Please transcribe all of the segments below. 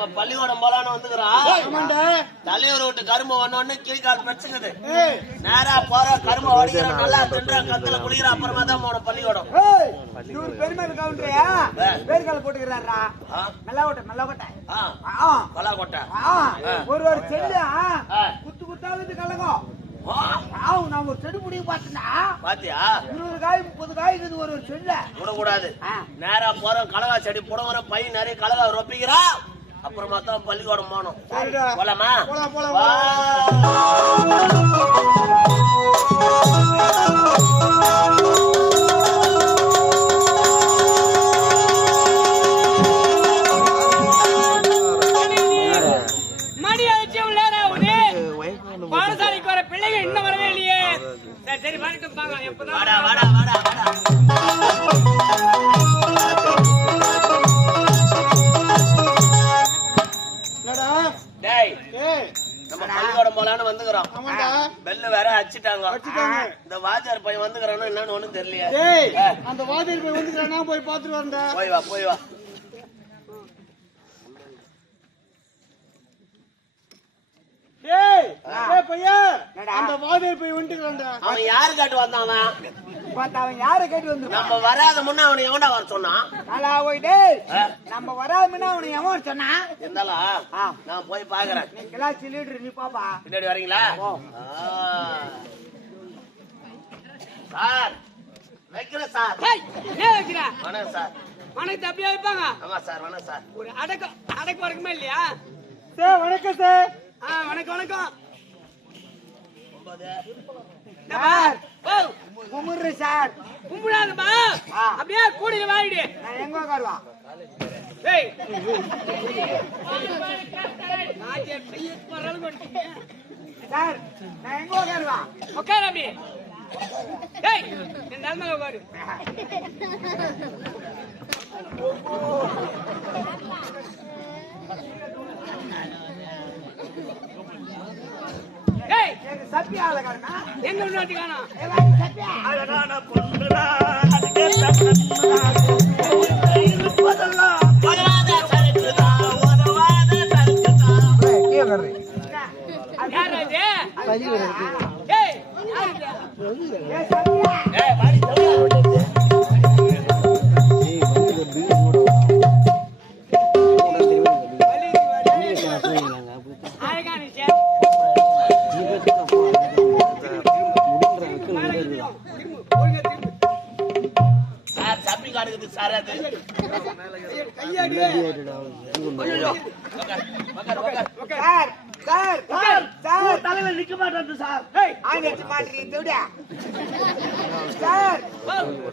நம்ம பள்ளிக்கூடம் போலான்னு வந்துக்கிறோம் தலைவர் விட்டு கரும்பு ஒண்ணு கீழ்கால் பிரச்சுக்குது. நேரா போற கரும்பு வடிக்கிறோம் நல்லா தின்ற கத்துல குளிக்கிற அப்புறமா தான் போன பள்ளிக்கூடம். இவரு பெருமை கவுண்டரியா பேர்கால போட்டுக்கிறாரா நல்லா ஓட்ட நல்லா ஆ. கொலா கொட்டை. ஒரு ஒரு செல்லு. குத்து குத்தாவது கலங்கும் ஆ, ஆ நான் ஒரு செடி முடிவு பார்த்தேன்னா பாத்தியா? இருபது காய் முப்பது காய் இருக்குது ஒரு செல்ல. விடக்கூடாது. நேரா போறோம் கலகா செடி புடவர பை நிறைய கலகா ரொப்பிக்கிறா. அப்புறமா தான் பள்ளிக்கூடம் சரிடா. போலாமா? பாடசாலைக்கு வர பிள்ளைங்க இன்னும் வரவே இல்லையே. சரி சரி வரட்டும் பாக்கலாம் எப்பதான் வாடா வாடா வாடா வாடா. பெல்லு வேற அடிச்சிட்டாங்க. இந்த வாத்தியார் பையன் வந்துக்கிறானோ என்னன்னு ஒண்ணும் தெரியலையே. ஏய் அந்த வாதில் போய் வந்துக்கிறானா? போய் பார்த்துட்டு வரேன்டா. போய் வா போய் வா ஏய் ஏய் பையா அந்த வாதில் போய் வந்துக்கிறான்டா அவன் யாரு காட்டு வந்தான்? அவன்? பார்த்தா அவன் யாரை கேட்டு வந்து நம்ம வராத முன்ன அவனை எவன்டா வர சொன்னான் நல்லா போய் டேய் ஆ? நம்ம வராமனா அவனை எவன் சொன்னா? இருந்தாலும் ஆ. நான் போய் பாக்குறேன். நீ கிளாஸ் லீடர் நீ பாப்பா. பின்னாடி வரீங்களா. சார் வைக்கிறேன் சார். ஏய், என்ன வைக்கிற? வணக்கம் சார். மனக்கு தப்பியா வைப்பாங்க. ஆமா சார் வணக்கம் சார். ஒரு அடக்கம் அடக்கம் வரைக்குமே இல்லையா? சார் வணக்கம் சார். வணக்கம் வணக்கம். குமுறு சார். கும்பிடாதப்பா ஆ. அப்படியே கூடிய வாயிடு. நான் எங்க உட்காருவா? சார் நான் எங்க உட்காருவா? உட்காரு அப்படி. ஏய் என் நிலமையில உட்காரு. எங்க நாட்டு காணோம் எல்லாரும்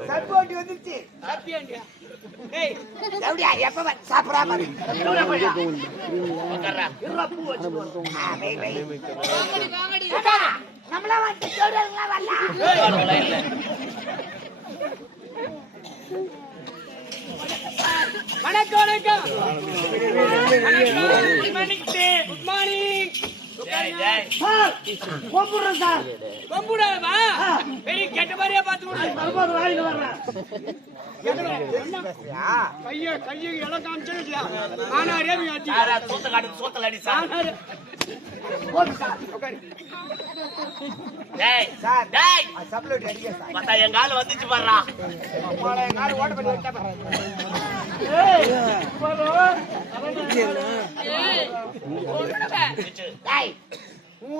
சப்போட்டி தேவடியா எப்ப சாப்பிடாம. நம்மளா வந்து. வணக்கம் வணக்கம். வணக்கம். Good morning. குட். சார் கூப்பிடுறேன் சார். கம்புடாதா பெரிய கெட்ட மாதிரியா பார்த்து. வரும்போது வாயில வர்றேன். கைய கைய எல்லாம் காமிச்சே ஆனாரே சூத்த காட்டுது, சூத்தல அடி சார். வந்துச்சு ஓட்ட பண்ணி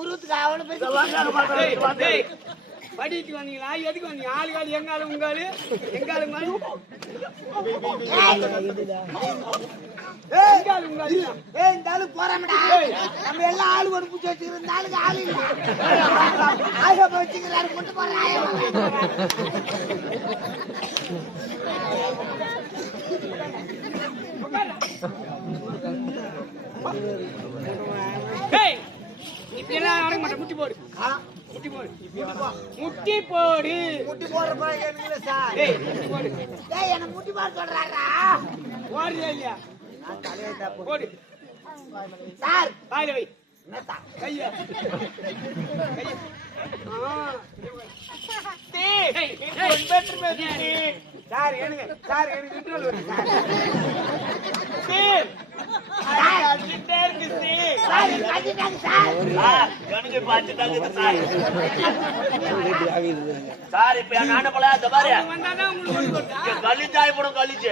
விட்டா பாரு. படிக்கு வந்தீங்களா எதுக்கு வந்தீங்க ஆளு காலு எங்காலு உங்காலு உங்க ஆளு எங்க உங்க ஏய் இந்த நம்ம எல்லாம் ஆளு ஒரு பூச்சி வச்சுக்கிற ஆளுக்கு ஆளு இல்லை ஆயுதம் வச்சுக்கிறாரு கொண்டு போறாங்க இப்ப எல்லாம் நடக்க மாட்டேன் முட்டி? போடு. முட்டி போடு. முட்டி போடு. முட்டி போடுற சார். என்ன முட்டி போட சொல்றாரா? போடுறியா இல்லையா? போடு. சார். வாயில வை. கைய. சார் எனக்கு சார் எனக்கு சார். இப்ப அஞ்சு தங்குது சார். சார் இப்ப என் போல இந்த? இங்க கழிச்சாய் போடும் கழிச்சு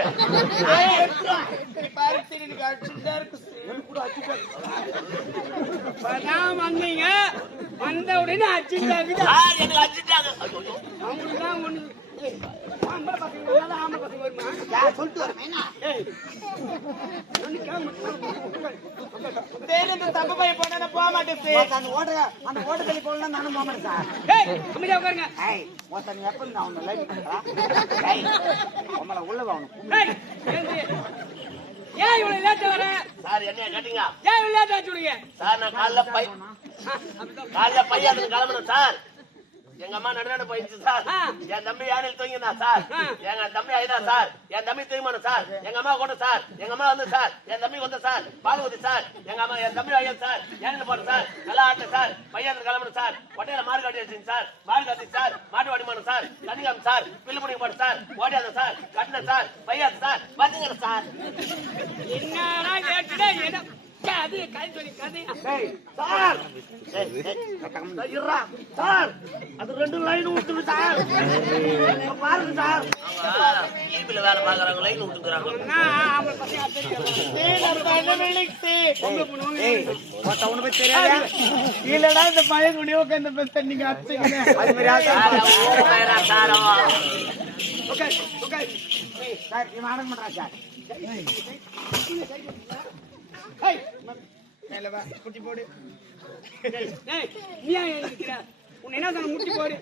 பாரு, சரி, எனக்கு அடிச்சுட்டே இருக்கு சி. இப்பதான் வந்தீங்க. வந்த உடனே அடிச்சுட்டாங்க சார் எனக்கு அடிச்சுட்டாங்க. ஐயோ, அவங்களுக்கு தான் ஒண்ணு. போக மாட்டேன் அந்த ஓட்ட போடலாம் நானும் போக மாட்டேன் சார் உட்காருங்க ஒருத்தன் எப்ப அவனை லைட் உள்ள அவனுக்கு ஏன் இவ்வளவு லேட்டா வர சார் கேட்டீங்க ஏன் இவ்வளவு லேட்டா சொல்லுங்க சார் நான் காலைல பை காலைல பையன் கிளம்பணும் சார். எங்க அம்மா நடுநாடு போயிடுச்சு சார். என் தம்பி யானையில் தூங்கினா சார். எங்க தம்பி ஐதா சார். என் தம்பி தூங்கணும் சார். எங்க அம்மா கொண்டு சார். எங்க அம்மா வந்து சார். என் தம்பி கொண்டு சார். பால் சார். எங்க அம்மா என் தம்பி ஐயன் சார். யானையில் போடு சார். நல்லா ஆட்டு சார். பையன் கிளம்பணும் சார். கொட்டையில மாடு கட்டி வச்சுங்க சார். மாடு கட்டி சார். மாட்டு வாடிமானம் சார். கன்னிகாம் சார். பில்லு பண்ணி போடு சார். ஓடியாத சார். கட்டின சார். பையன் சார். வந்துங்க சார். என்னடா கேட்டுடா என்ன சார். சார் அது ரெண்டு லைன் விட்டுரு சார். பாருங்க சார். ஈபில வேலை பாக்குறாங்க லைன் விட்டுக்கிறாங்க நான் ஆம்பளை பசங்க ஏய் ஒருத்தன் உனக்கு போய் தெரியாதா. இல்லடா இந்த பையன் குடி உட்காந்து பெத்த நீங்க அடிச்சீங்க அது மாதிரி ஆள் sir. Sir okay okay. Sir இவன் அடங்க மாட்டான் சார். ஏய் மேல வா குட்டி போடு. நீ உன்னை என்ன சொன்ன? முட்டி போடு.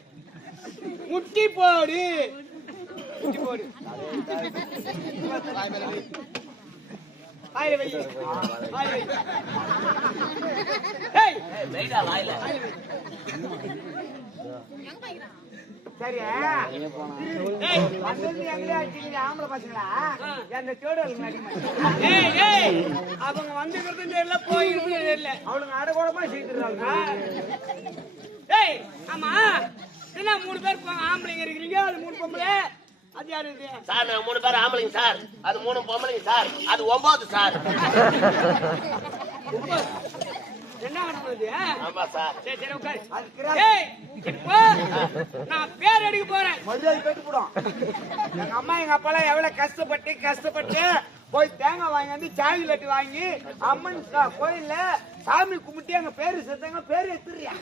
முட்டி போடு. முட்டி போடு. வாயில வை. வாயில வை. ஏய். வெயிடா வாயில. சரி ஏய் வந்து எங்களே அடிச்சீங்க ஆம்பளை பசங்களா? அந்த தேடு அடிக்க ஏய் ஏய் அவங்க வந்துக்கிறது தெரியல போயிருக்கிறது தெரியல. அவளுங்க அடகோடமா செய்துறாங்க ஏய் ஆமா. என்ன மூணு பேர் போங்க ஆம்பளைங்க இருக்கிறீங்க அது மூணு பொம்பளை. சார் நாங்க மூணு பேர் ஆம்பளைங்க சார். அது மூணு பொம்பளைங்க சார். அது ஒன்பது சார். நான் பேர் எடுக்க போறேன். எங்க அம்மா எங்க அப்பா எல்லாம் எவ்வளவு கஷ்டப்பட்டு கஷ்டப்பட்டு போய் தேங்காய் வாங்கி வந்து சாக்லேட் வாங்கி அம்மன் கோயில்ல சாமி கும்பிட்டு எங்க பேரு செத்தாங்க பேரு எடுத்துறியா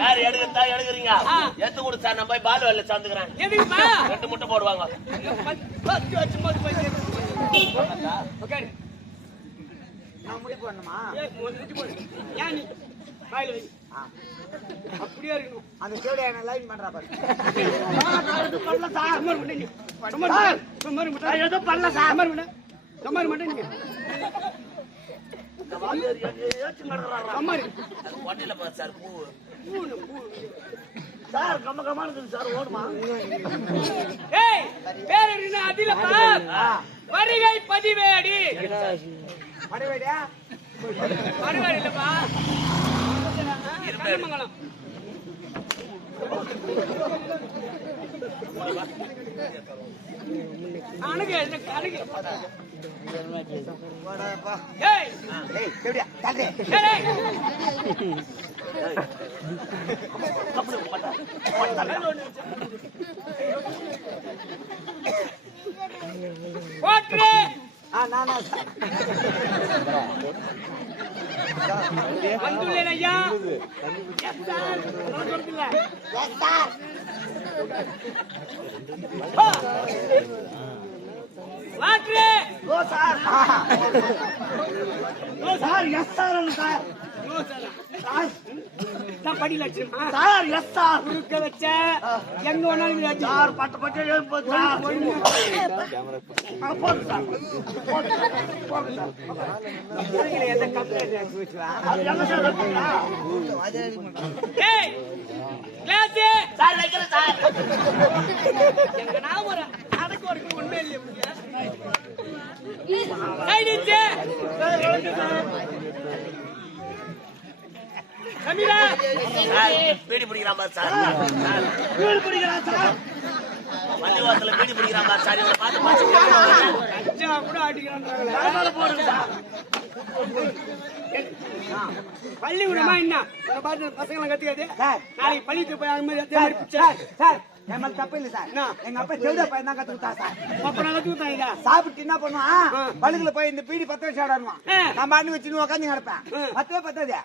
வேற எடுக்கிறதா எடுக்கிறீங்க? ஆ. எத்து கொடு சார் நான் போய் பால் வேலை சேர்ந்துக்கிறேன். எதுக்குமா ரெண்டு முட்டை போடுவாங்க பத்து வச்சு போது போய் உட்காரு நான் ஏன் நீ? வாயில வை. அப்படியே இருக்கணும். அந்த தேடு என்ன லைன் பண்றா பாரு. இருங்க நீ. சும்மா இருங்க. சும்மா இருங்க. நான் எதுவும் பண்ணல சார். இருங்க. சும்மா இருங்க மட்டும் நீங்க. சார். சார் கம்ம கம்மா இருக்குது சார் ஓடுமா? ஏய், பேர் என்ன? அதிலப்பா? வருகை பதிவேடு. மடிவேடியா வருவார் இல்லப்பா கண்ணமங்கலம். அணுகு அணுகு ஏய். ஏய் தேடியா தள்ளு. ஏய், வந்துள்ளேன் ஐயா. மாற்று. ஓ sir. Oh sir. Yes sir. Sir. படியில வச்சிருக்கேன். Sir yes sir. குறுக்க வச்ச எங்க வேணாலும். சார் பட்டு பட்டு எழுதி போச்சு சார் ஆ, போதும் சார். போதும் எந்த கம்ப்ளைண்ட் வச்சுவா அது எங்க சார் வைப்பீங்களா? ஏய், கிளாஸு. சார் வைக்கிறேன் சார். எங்க நான் ஒரு அடக்கு ஒடுக்கு ஒண்ணுமே இல்லையே. பீடி பிடிக்கிறான் பாரு சார். வீடு பிடிக்கிறான் சார். பள்ளிவாசல பீடி பிடிக்கிறான் பாரு சார். இவனை பார்த்து கூட போடுங்க சார். பள்ளிக்கூடமா என்ன? பார்த்து பசங்களை கத்துக்காது. சார். நாளைக்கு பள்ளிக்கு போய் அது மாதிரி சார். சார். என் மேல தப்பு இல்லை சார். என்ன? எங்க அப்பா செவிட பையன் தான் கத்து கொடுத்தா சார். அப்ப நான் கத்து கொடுத்தாங்க சாப்பிட்டு என்ன பண்ணுவான். பழுகுல போய் இந்த பீடி பத்து வருஷம் ஆடானுவான். ஆ. நான் பாட்டு வச்சுன்னு உட்காந்து கிடப்பேன். பத்தவே பத்தாது.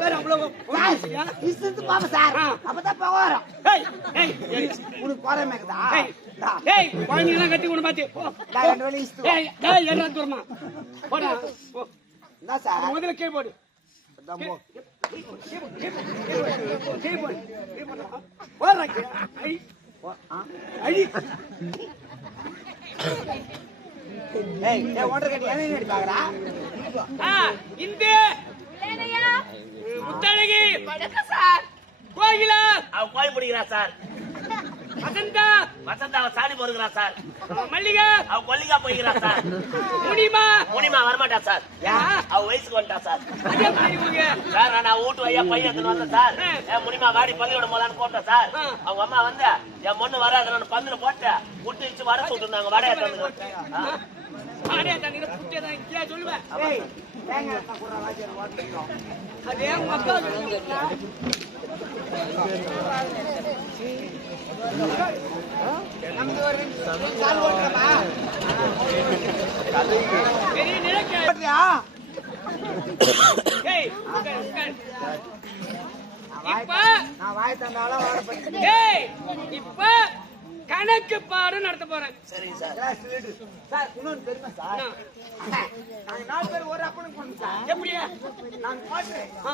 வேற அவ்வளவு சார், இஷ்டத்துக்கு பாப்பா சார் ஆ. அப்பதான் போக வரும் ஏய், ஏய், உனக்கு போறாம இருக்குதா ஏய், இந்தா, ஏய், குழந்தைங்கெல்லாம் கட்டி கொண்டு பாத்து ரெண்டு வேலை இஸ்து ஏய், தூரமா போடா என்ன சார் முதல்ல கீ போடு இதான் போடு, போடு, போடு, போடு, ஐ, ஆ. ஐ. ஏய் கட்டி என்ன பாக்குறா இந்த. முத்தழகி. கோகிலா. அவ கோழி பிடிக்கிறா சார். வசந்தா. வசந்தா அவ சாணி பொறுக்கிறா சார். மல்லிகா. அவ கொல்லிக்கா போய்க்கிறா சார். முனிமா. முனிமா வரமாட்டா சார். யா, அவ வயசுக்கு வந்துட்டா சார். நான் வீட்டு வையா பையன் எடுத்துன்னு வந்தேன் சார். என் முனிமா வாடி பள்ளியோட போலான்னு கூப்பிட்டேன் சார். அவங்க அம்மா வந்து என் பொண்ணு வராது நான் பந்துல போட்டு விட்டு வச்சு வர சொல்லிருந்தாங்க வடைய தந்து நானே தண்ணீரை புட்டியை தான் கீழே சொல்லுவேன். அதே உங்க ஓட்டுறமா பெரிய நிலைக்கு. ஓட்டுறியா ஏய், உட்காரு, உட்காரு. இப்ப நான் வாய் தந்தாலும் வாழப்பட்டு ஏய், இப்ப கணக்கு பாடம் நடத்த போறேன். சரிங்க சார். Class lead. சார் இன்னொன்னு தெரியுமா சார்? நாங்க நாலு பேர் ஒரு அப்பனுக்கு பொண்ணு சார். எப்படியா? நாங்க பாட்டு. ஆ,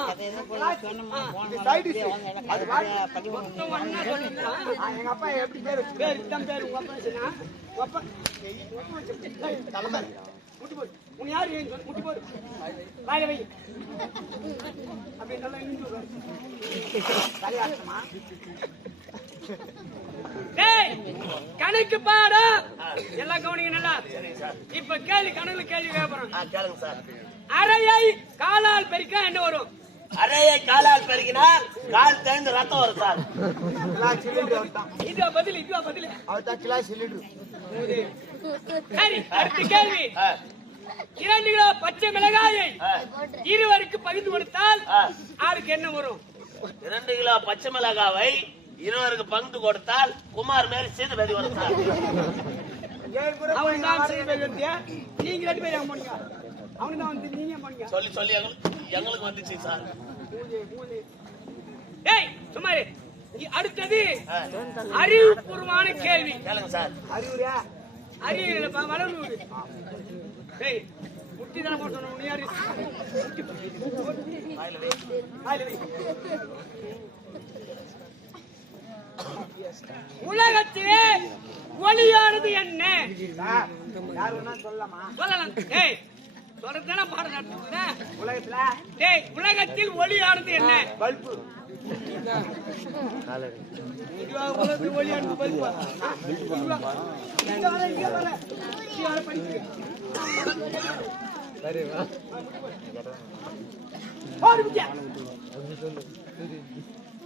இது side dish. அது பாட்டு. மொத்தம் ஒண்ணா சொல்லிட்டா? ஆ, எங்க அப்பா எப்படி பேர் வச்சு பேர் இதான் பேர் உங்க அப்பா சொன்னா? உங்க அப்பா தலைமை. முட்டி போடு. உன் யாரு முட்டி போடு. வாயில வை. அப்படி நல்லா நின்று உட்காரு. தலையாட்டமா டேய் கணக்கு பாடம் எல்லாம் கவனிங்க நல்லா. இப்ப கேள்வி கணக்குல கேள்வி கேட்பறோம் ஆ கேளுங்க சார். அரையை காலால் பெருக்கா என்ன வரும்? அறையை காலால் பெருகினால் கால் தேர்ந்து ரத்தம் வரும் சார். இதுவா பதில் இதுவா பதில். அவர் தான் கிளாஸ் சிலிண்டர் சரி அடுத்த கேள்வி. இரண்டு கிலோ பச்சை மிளகாயை இருவருக்கு பகிர்ந்து கொடுத்தால் ஆ. ஆருக்கு என்ன வரும்? இரண்டு கிலோ பச்சை மிளகாவை இருவருக்கு பங்கு கொடுத்தால் குமார் மேரி சேதுபதி வேண்டிய நீங்க ரெண்டு பேரும் போனீங்க. அவனு தான் வந்து நீங்க போனீங்க? சொல்லி சொல்லி எங்களுக்கு எங்களுக்கு வந்துச்சு சார். டேய் சுமாரு அடுத்தது அறிவுபூர்வமான கேள்வி. கேளுங்க சார். அறிவுரியா? அறிவியல வளர்ந்து டேய் முட்டி தானே போட்டு சொன்ன யாரு. உலகத்திலே ஒளியானது என்ன? சொல்லலாமா. டேய் சொல்றதுதானே பாடம் உலகத்துல டேய் உலகத்தில் ஒளியானது என்ன? பல்பு ஒளியானது.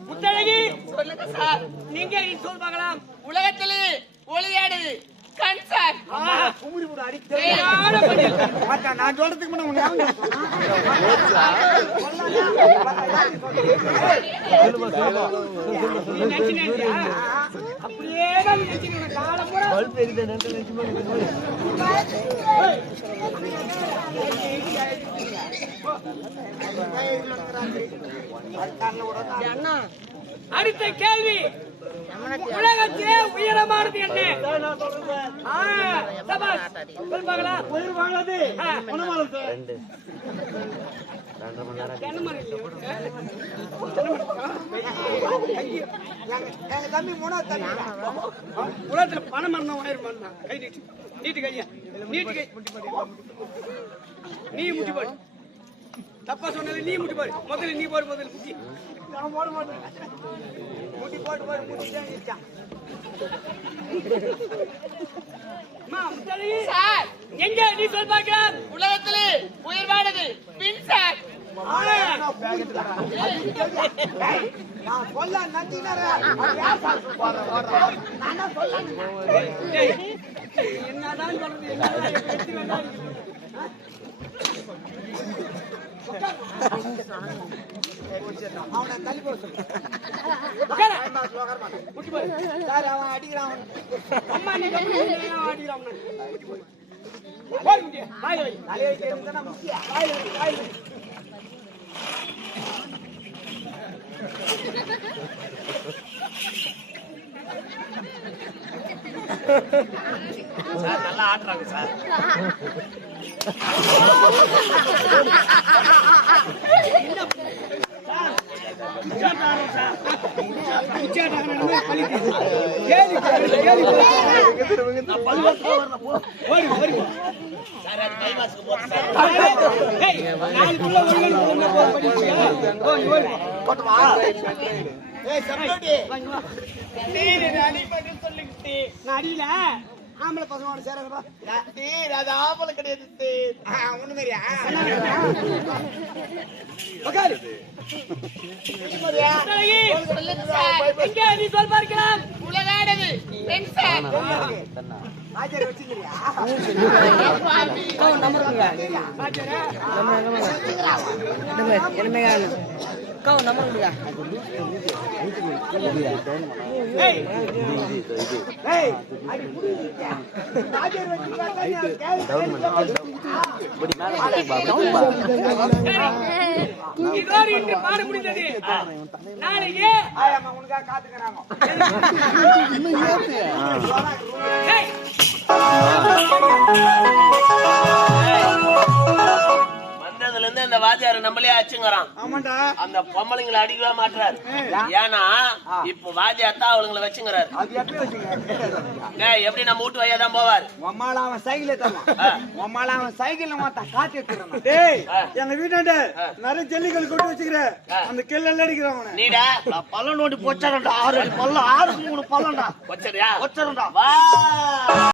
முத்தழகி சொல்லுங்க சார் நீங்க சொல் பார்க்கலாம் உலகத்திலே ஒளியானது கண் சார் குமுறி போடு அடிக்க நான் சொல்றதுக்கு முன்ன நினைச்சு? அப்படியே தான் நீ நினைச்சுக்கிற காலம் பூரா. அடுத்த கேள்வி. உலகத்திலே உயரமானது என்ன? ஆ, சபாஷ். எங்க தம்பி மூணாவது தம்பி உலகத்துல பணம் மரணம் உயரம் பண்ணா கை நீட்டு நீட்டு கையா நீட்டு கை நீ முட்டி போடு தப்பா சொன்னது நீ முட்டி போடு முதல்ல நீ போடு முதல்ல முட்டி நான் போட மாட்டேன். முட்டி போட்டு போட்டு முட்டி தான் இருக்கான். சார். எங்க நீ சொல் பார்க்கலாம். உலகத்திலே உயர்வானது பின் சார். நான் சொல்ல என்னதான் சொல்றது அவனை தள்ளி போட அவன் அடிக்கிறான் அவன். அம்மா நீ கம்பெனி ஆடிக்கிறான் சார் நல்லா ஆட்டுறாங்க சார் நாளைக்குள்ள ஒழுங்கா ஒழுங்கா போ, படிச்சியா? போட்டுமா? அடியில. ஆம்பளை பசங்களோட சேரப்பா டேய், அது ஆம்பளை கிடையாது டேய். ஆ, ஒண்ணு மாதிரியா? எங்கே நீ சொல் பார்க்கலாம். உலகானது பெண் சார். ஆச்சாரி வச்சுக்கிறியா? புடிச்சிருக்கியா? ஆச்சாரி வச்சுக்கிறியா? நீ அது கேளு, கேளு. இதோடு இன்று பாட முடிந்தது நாளைக்கு ஆயாம்மா, உனக்காக காத்துக்கிறாங்க. வாத்தியார் நம்மளே அச்சுங்கிறான். ஆமாண்டா. அந்த பொம்பளைங்களை அடிக்கவே மாட்டாரு ஏன்னா இப்ப வாத்தியார் தான் அவளுங்களை வச்சுங்கிறாரு. அது எப்படி வச்சுங்க டேய், எப்படி நம்ம வீட்டு வழியா தான் போவார்? உம்மால அவன் சைக்கிள் உம்மால அவன் சைக்கிள் மாத்தா காத்து. எங்க வீட்டாண்ட நிறைய ஜல்லிகள் கொண்டு வச்சுக்கிறேன். அந்த கெல்ல அடிக்கிறான் அவனை. நீடா. பல்ல நோண்டி பொச்சாரண்டா ஆறு அடி பல்ல ஆறு மூணு பல்லண்டா வச்சரியா பொச்சரண்டா வா.